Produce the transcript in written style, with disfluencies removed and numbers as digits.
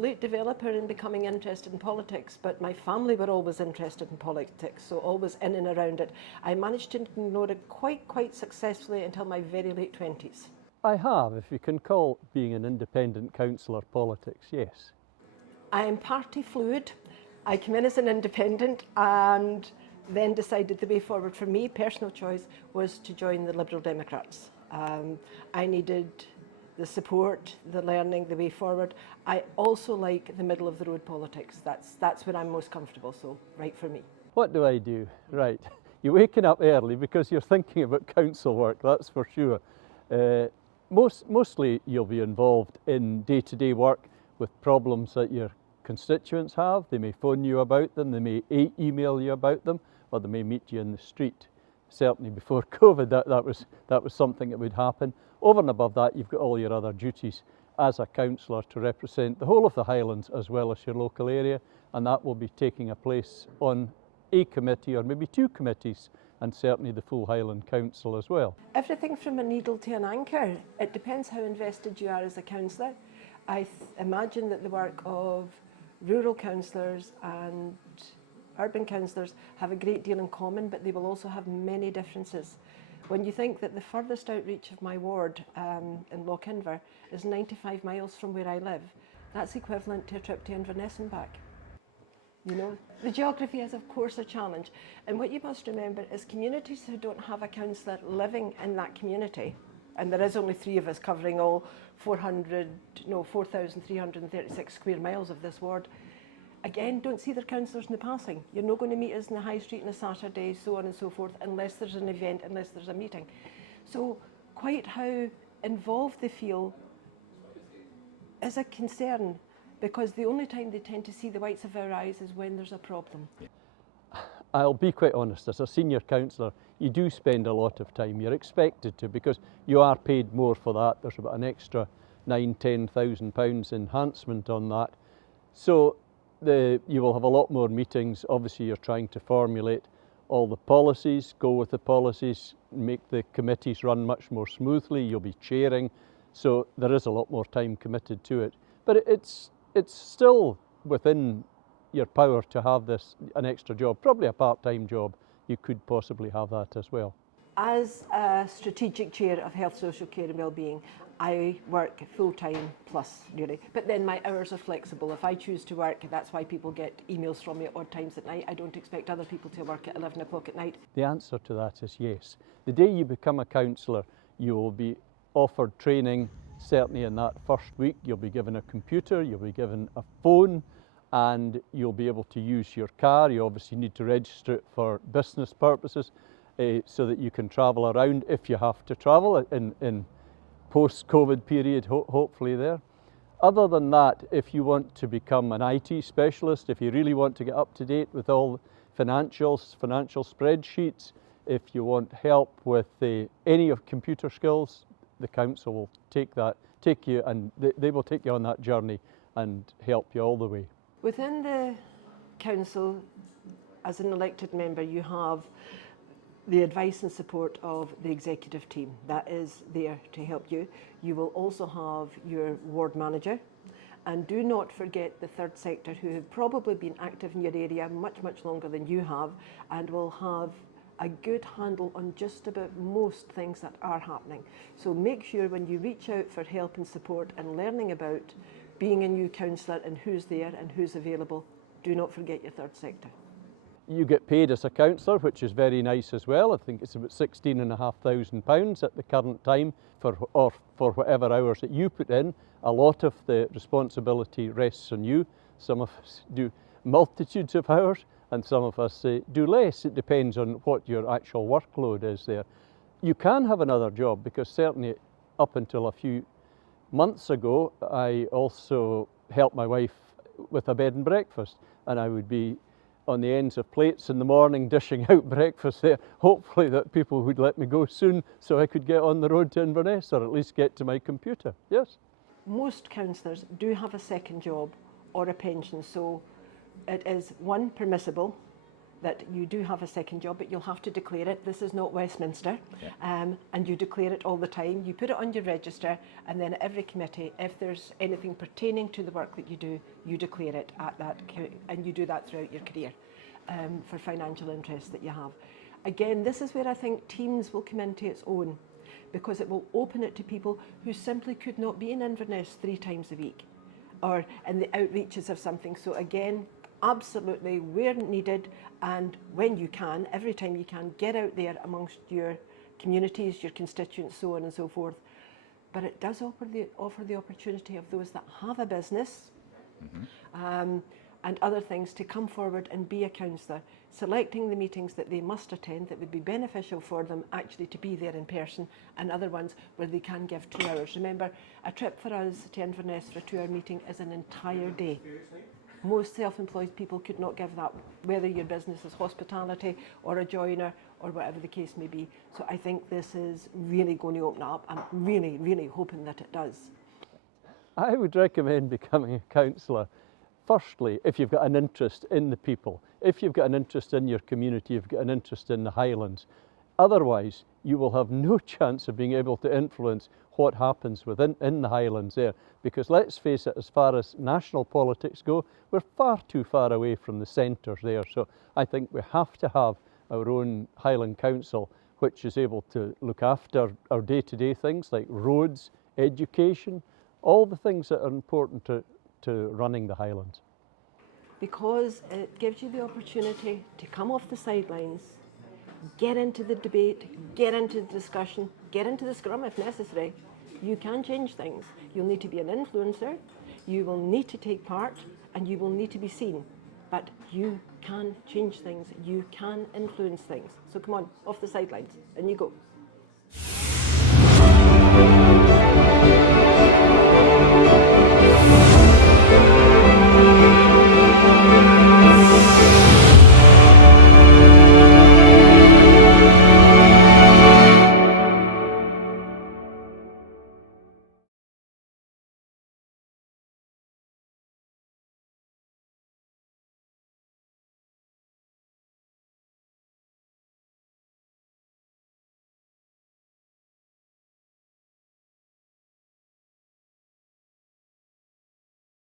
late developer in becoming interested in politics, but my family were always interested in politics, so always in and around it. I managed to ignore it quite successfully until my very late 20s. I have, if you can call being an independent councillor politics, yes. I am party fluid. I came in as an independent and then decided the way forward for me, personal choice, was to join the Liberal Democrats. I needed the support, the learning, the way forward. I also like the middle of the road politics. That's where I'm most comfortable, so right for me. What do I do? Right, you're waking up early because you're thinking about council work, that's for sure. Mostly you'll be involved in day-to-day work with problems that your constituents have. They may phone you about them, they may email you about them, or they may meet you in the street. Certainly before COVID that was something that would happen. Over and above that, you've got all your other duties as a councillor to represent the whole of the Highlands as well as your local area, and that will be taking a place on a committee or maybe two committees, and certainly the full Highland Council as well. Everything from a needle to an anchor. It depends how invested you are as a councillor. I imagine that the work of rural councillors and urban councillors have a great deal in common, but they will also have many differences. When you think that the furthest outreach of my ward in Loch-Inver is 95 miles from where I live, that's equivalent to a trip to Inverness and back. You know, the geography is of course a challenge, and what you must remember is communities who don't have a councillor living in that community, and there is only 3 of us covering all 4,336 square miles of this ward, again, don't see their councillors in the passing. You're not going to meet us in the high street on a Saturday, so on and so forth, unless there's an event, unless there's a meeting. So quite how involved they feel is a concern, because the only time they tend to see the whites of our eyes is when there's a problem. I'll be quite honest, as a senior councillor, you do spend a lot of time. You're expected to, because you are paid more for that. There's about an extra £9,000–10,000 enhancement on that. So you will have a lot more meetings. Obviously you're trying to formulate all the policies, go with the policies, make the committees run much more smoothly. You'll be chairing, so there is a lot more time committed to it. But it's still within your power to have an extra job, probably a part-time job. You could possibly have that as well. As a strategic chair of health, social care and wellbeing, I work full-time plus, really, but then my hours are flexible. If I choose to work, that's why people get emails from me at odd times at night. I don't expect other people to work at 11 o'clock at night. The answer to that is yes. The day you become a councillor, you will be offered training. Certainly in that first week, you'll be given a computer, you'll be given a phone, and you'll be able to use your car. You obviously need to register it for business purposes so that you can travel around if you have to travel in post-COVID period, hopefully there. Other than that, if you want to become an IT specialist, if you really want to get up to date with all financial spreadsheets, if you want help with any of computer skills, the council will take you and they will take you on that journey and help you all the way. Within the council, as an elected member, you have the advice and support of the executive team. That is there to help you. You will also have your ward manager, and do not forget the third sector, who have probably been active in your area much longer than you have, and will have a good handle on just about most things that are happening. So make sure when you reach out for help and support and learning about being a new councillor and who's there and who's available, do not forget your third sector. You get paid as a councillor, which is very nice as well. I think it's about £16,500 at the current time for whatever hours that you put in. A lot of the responsibility rests on you. Some of us do multitudes of hours and some of us do less. It depends on what your actual workload is there. You can have another job, because certainly up until a few months ago, I also helped my wife with a bed and breakfast, and I would be on the ends of plates in the morning dishing out breakfast there, hopefully that people would let me go soon so I could get on the road to Inverness, or at least get to my computer. Yes? Most councillors do have a second job or a pension, so it is 1, permissible, that you do have a second job, but you'll have to declare it. This is not Westminster, Yeah. and you declare it all the time. You put it on your register, and then at every committee, if there's anything pertaining to the work that you do, you declare it at that, and you do that throughout your career for financial interests that you have. Again, this is where I think Teams will come into its own, because it will open it to people who simply could not be in Inverness 3 times a week, or in the outreaches of something. So again, absolutely where needed and when you can, every time you can, get out there amongst your communities, your constituents, so on and so forth. But it does offer the opportunity of those that have a business and other things to come forward and be a councillor, selecting the meetings that they must attend that would be beneficial for them actually to be there in person, and other ones where they can give 2 hours. Remember, a trip for us to Inverness for a 2-hour meeting is an entire day. Most self-employed people could not give that, whether your business is hospitality or a joiner or whatever the case may be. So I think this is really going to open up. I'm really, really hoping that it does. I would recommend becoming a councillor. Firstly, if you've got an interest in the people, if you've got an interest in your community, you've got an interest in the Highlands. Otherwise, you will have no chance of being able to influence what happens in the Highlands there. Because let's face it, as far as national politics go, we're far too far away from the centres there. So I think we have to have our own Highland Council, which is able to look after our day-to-day things like roads, education, all the things that are important to running the Highlands. Because it gives you the opportunity to come off the sidelines, get into the debate, get into the discussion, get into the scrum if necessary. You can change things. You'll need to be an influencer, you will need to take part, and you will need to be seen. But you can change things, you can influence things. So come on, off the sidelines, and you go.